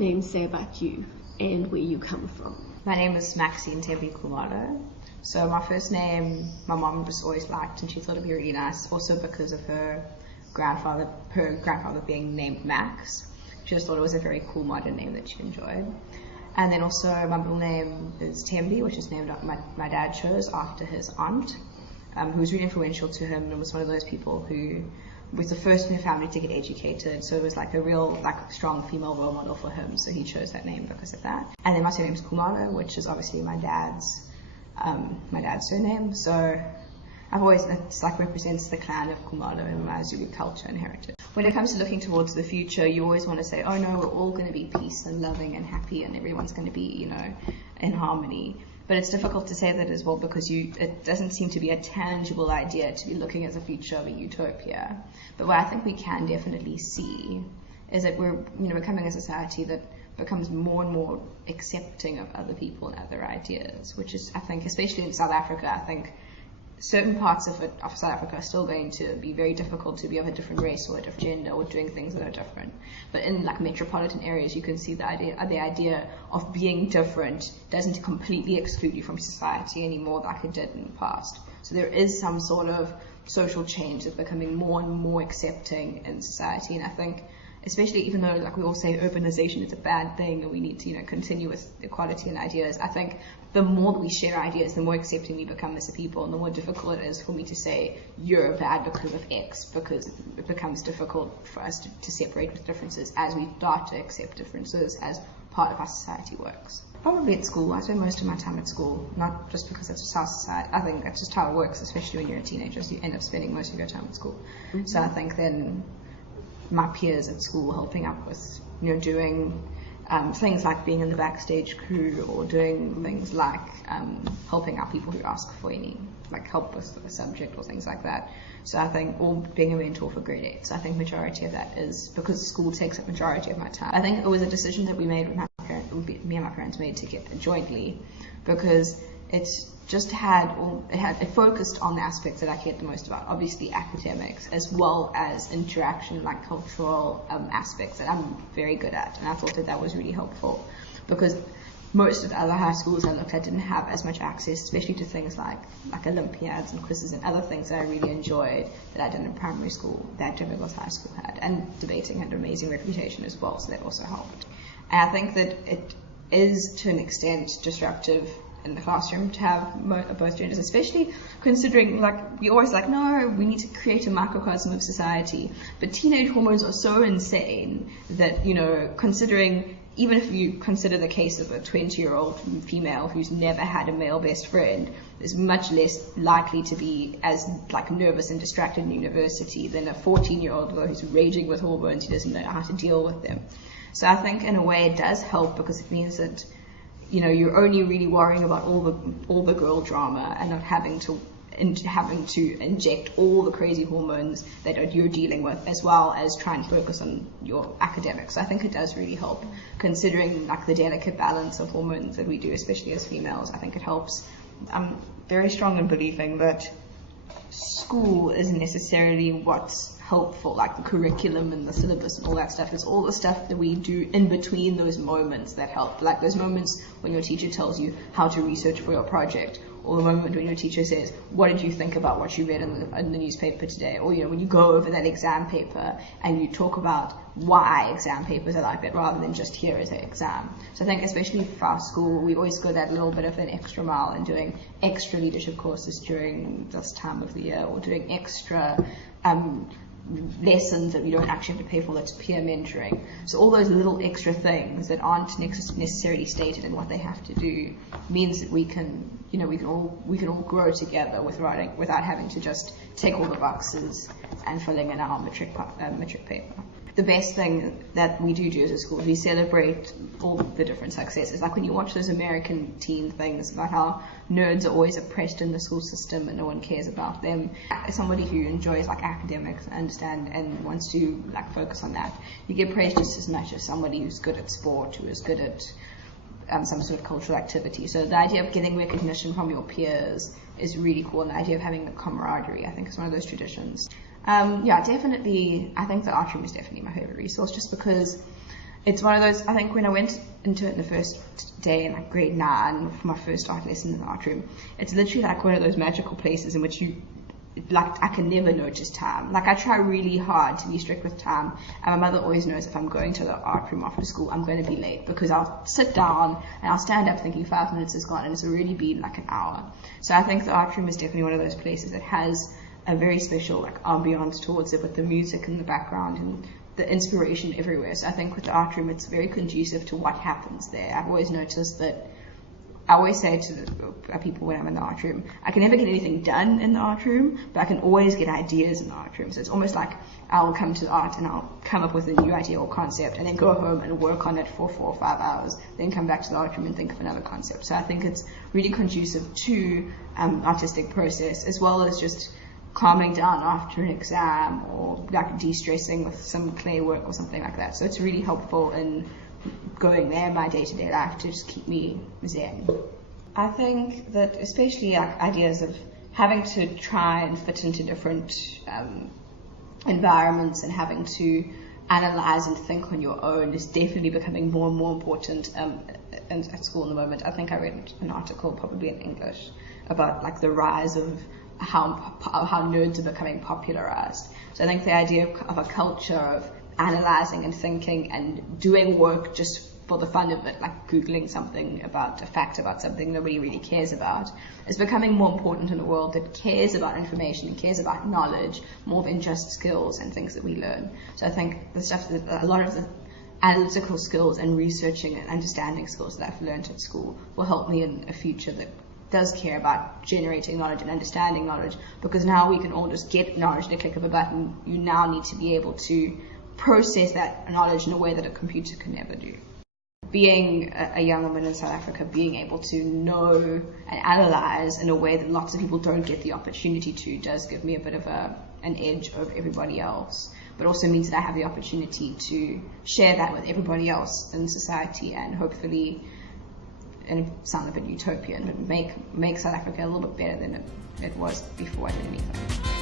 name say about you and where you come from? My name is Maxine Khumalo. So my first name, my mom just always liked, and she thought it'd be really nice, also because of her grandfather being named Max. She just thought it was a very cool modern name that she enjoyed. And then also my middle name is Tembi, which is named my dad chose after his aunt, who was really influential to him and was one of those people who was the first in her family to get educated. So it was like a real strong female role model for him. So he chose that name because of that. And then my surname is Khumalo, which is obviously my dad's surname. So I've always, it's like represents the clan of Khumalo in my Zulu culture and heritage. When it comes to looking towards the future, you always want to say, oh no, we're all going to be peace and loving and happy and everyone's going to be, in harmony. But it's difficult to say that as well because it doesn't seem to be a tangible idea to be looking at the future of a utopia. But what I think we can definitely see is that we're becoming a society that becomes more and more accepting of other people and other ideas, which is, I think, especially in South Africa, I think certain parts of South Africa are still going to be very difficult to be of a different race or a different gender or doing things that are different. But in metropolitan areas, you can see the idea of being different doesn't completely exclude you from society anymore like it did in the past. So there is some sort of social change that's becoming more and more accepting in society, and I think especially even though we all say urbanization is a bad thing and we need to continue with equality and ideas, I think the more that we share ideas, the more accepting we become as a people, and the more difficult it is for me to say you're bad because of X, because it becomes difficult for us to separate with differences as we start to accept differences as part of how society works. Probably at school. I spend most of my time at school, not just because that's just how society, I think that's just how it works, especially when you're a teenager, so you end up spending most of your time at school. Mm-hmm. So I think then my peers at school helping up with, doing things like being in the backstage crew, or doing things like helping out people who ask for any help with a subject or things like that. So I think, or being a mentor for grade 8. So I think majority of that is because school takes up majority of my time. I think it was a decision that we made with me and my parents made to get jointly, because it's just it focused on the aspects that I cared the most about, obviously academics, as well as interaction, cultural aspects that I'm very good at, and I thought that was really helpful, because most of the other high schools I looked at didn't have as much access, especially to things like Olympiads and quizzes and other things that I really enjoyed that I did in primary school that Jimmy-Girls High School had, and debating had an amazing reputation as well, so that also helped. And I think that it is to an extent disruptive in the classroom to have both genders, especially considering we always no, we need to create a microcosm of society, but teenage hormones are so insane that considering, even if you consider the case of a 20-year-old female who's never had a male best friend, is much less likely to be as nervous and distracted in university than a 14-year-old girl who's raging with hormones who doesn't know how to deal with them. So I think in a way it does help, because it means that you're only really worrying about all the girl drama and not having to inject all the crazy hormones that you're dealing with, as well as trying to focus on your academics. So I think it does really help, considering the delicate balance of hormones that we do, especially as females. I think it helps. I'm very strong in believing that school isn't necessarily what's helpful, the curriculum and the syllabus and all that stuff. It's all the stuff that we do in between those moments that help, those moments when your teacher tells you how to research for your project, or the moment when your teacher says, what did you think about what you read in the newspaper today, or when you go over that exam paper and you talk about why exam papers are like that, rather than just here is an exam. So I think especially for our school, we always go that little bit of an extra mile in doing extra leadership courses during this time of the year, or doing extra lessons that we don't actually have to pay for, that's peer mentoring. So all those little extra things that aren't necessarily stated in what they have to do means that we can all grow together without having to just take all the boxes and filling in our matric paper. The best thing that we do as a school is we celebrate all the different successes. When you watch those American teen things about how nerds are always oppressed in the school system and no one cares about them. As somebody who enjoys academics and understand and wants to focus on that, you get praised just as much as somebody who's good at sport, who is good at some sort of cultural activity. So the idea of getting recognition from your peers is really cool, and the idea of having a camaraderie, I think, is one of those traditions. Definitely, I think the art room is definitely my favorite resource, just because it's one of those, I think when I went into it the first day in like grade 9 for my first art lesson in the art room, it's literally like one of those magical places in which I can never notice time. Like I try really hard to be strict with time, and my mother always knows if I'm going to the art room after school, I'm going to be late, because I'll sit down and I'll stand up thinking 5 minutes is gone and it's already been like an hour. So I think the art room is definitely one of those places that has a very special like ambiance towards it, with the music in the background and the inspiration everywhere. So I think with the art room, it's very conducive to what happens there. I've always noticed that. I always say to people when I'm in the art room, I can never get anything done in the art room, but I can always get ideas in the art room. So it's almost like I'll come to the art and I'll come up with a new idea or concept, and then go home and work on it for 4 or 5 hours, then come back to the art room and think of another concept. So I think it's really conducive to artistic process, as well as just calming down after an exam, or like de-stressing with some clay work or something like that. So it's really helpful in going there in my day-to-day life to just keep me zen. I think that especially like ideas of having to try and fit into different environments and having to analyze and think on your own is definitely becoming more and more important at school in the moment. I think I read an article, probably in English, about like the rise of how nerds are becoming popularized. So I think the idea of a culture of analyzing and thinking and doing work just for the fun of it, like Googling something about a fact about something nobody really cares about, is becoming more important in a world that cares about information and cares about knowledge more than just skills and things that we learn. So I think the stuff that a lot of the analytical skills and researching and understanding skills that I've learned at school will help me in a future that does care about generating knowledge and understanding knowledge, because now we can all just get knowledge at a click of a button. You now need to be able to process that knowledge in a way that a computer can never do. Being a young woman in South Africa, being able to know and analyze in a way that lots of people don't get the opportunity to, does give me a bit of an edge over everybody else, but also means that I have the opportunity to share that with everybody else in society, and hopefully, and it sounds a bit utopian, but make South Africa a little bit better than it was before I did anything.